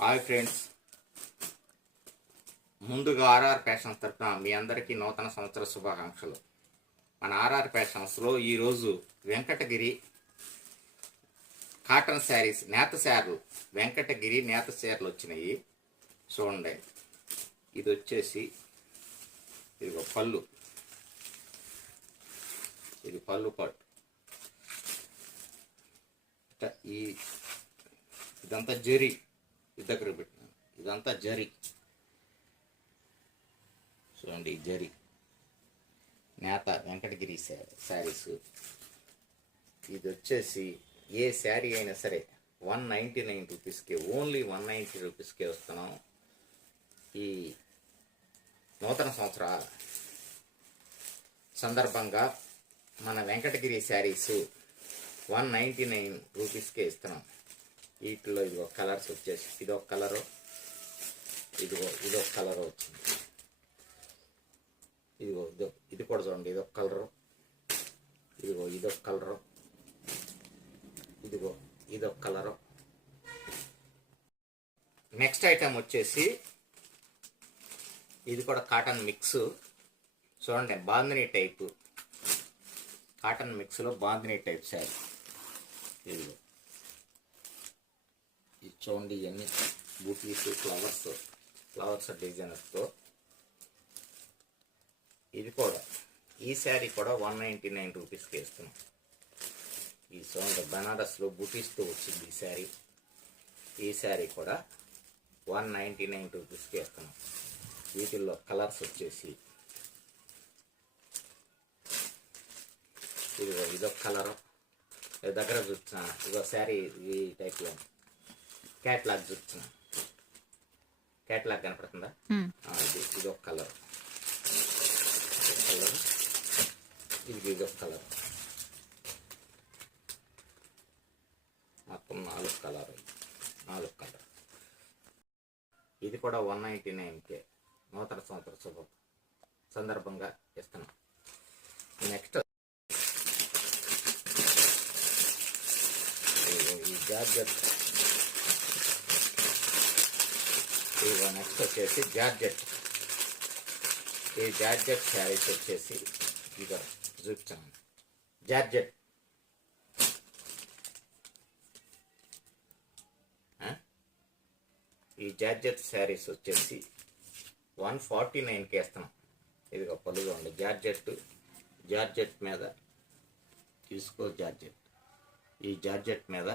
Hi friends, ముందుగా RR fashions తరఫున మీ అందరికీ నూతన సంవత్సర శుభాకాంక్షలు. మన ఆర్ఆర్ ఫ్యాషన్స్లో ఈరోజు వెంకటగిరి కాటన్ శారీస్, నేత శారీలు, వెంకటగిరి నేత శారీలు వచ్చినాయి. చూడండి, ఇది వచ్చేసి ఇదిగో పళ్ళు, ఇది పళ్ళు పట్టు. ఇదంతా జరీ, దగ్గర పెట్టినాను, ఇదంతా జరీ. చూడండి, జరీ నేత వెంకటగిరి శారీస్. ఇది వచ్చేసి ఏ శారీ అయినా సరే 199 రూపీస్కి, ఓన్లీ 190 రూపీస్కే వస్తున్నాం. ఈ నూతన సంవత్సర సందర్భంగా మన వెంకటగిరి శారీస్ 199 రూపీస్కే ఇస్తున్నాం. వీటిలో ఇదిగో కలర్స్ వచ్చేసి ఇదొక కలరు, ఇదొక కలర్ వచ్చింది. ఇది కూడా చూడండి, ఇదొక కలరు, ఇదొక కలరు, ఇదొక కలరు. నెక్స్ట్ ఐటమ్ వచ్చేసి ఇది కూడా కాటన్ మిక్స్. చూడండి, బాందిని టైపు, కాటన్ మిక్స్లో బాందిని టైప్ శారీ. ఇది చూడండి, ఇవన్నీ బూటీస్, ఫ్లవర్స్ డిజైనర్స్తో. ఇది కూడా, ఈ శారీ కూడా 199 రూపీస్కి ఇస్తున్నాం. ఈ చూడండి, బనారస్లో బూటీస్తో వచ్చింది ఈ శారీ. ఈ శారీ కూడా 199 రూపీస్కి ఇస్తున్నాం. వీటిల్లో కలర్స్ వచ్చేసి ఇదొక కలరు, దగ్గర చూస్తున్నాను. ఇదో శారీ ఈ టైప్లో క్యాట్లాగ్ చూస్తున్నాను. క్యాట్లాగ్ కనపడుతుందా? ఇదొక కలర్, ఇదొక కలర్. మొత్తం 4 కలర్. ఇది కూడా 199కే నూతన సంవత్సర సందర్భంగా ఇస్తున్నాం. నెక్స్ట్ ఈ జార్జెట్, నెక్స్ట్ వచ్చేసి జార్జెట్. ఈ జార్జెట్ శారీస్ వచ్చేసి ఇదో చూపించాను. జార్జెట్ ఈ జార్జెట్ శారీస్ వచ్చేసి 149కి వేస్తున్నాం. ఇదిగో పళ్ళుగా ఉంది జార్జెట్ మీద తీసుకో. జార్జెట్, ఈ జార్జెట్ మీద